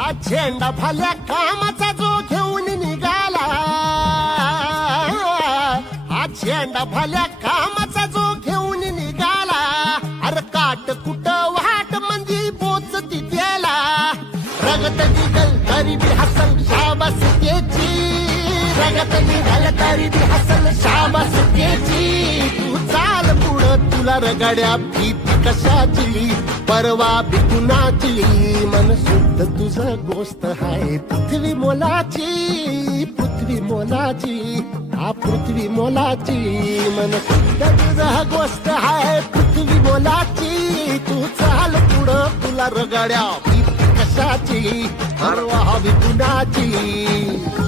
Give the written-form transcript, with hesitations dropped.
हा झेंडा भल्या कामाचा जो घेऊन निघाला, हा झेंडा भल्या कामाचा जो घेऊन निघाला, अरे काट कुट वाट म्हणजे पोचती त्याला, रगत निघल तरी बी हसल शाबास त्याची, रगत निघल तरी बी हसल शाबास त्याची, तू चाल पुढं तुला रगड्या भीती कशाची, परवा बी कुणाची, मन शुद्ध तुझं गोष्ट हाय पृथ्वी मोलाची, पृथ्वी मोलाची, हा पृथ्वी मोलाची, मन शुद्ध तुझं गोष्ट हाय पृथ्वी मोलाची, तू चाल पुढं तुला रगड्या भीती कशाची, परवा बी कुणाची.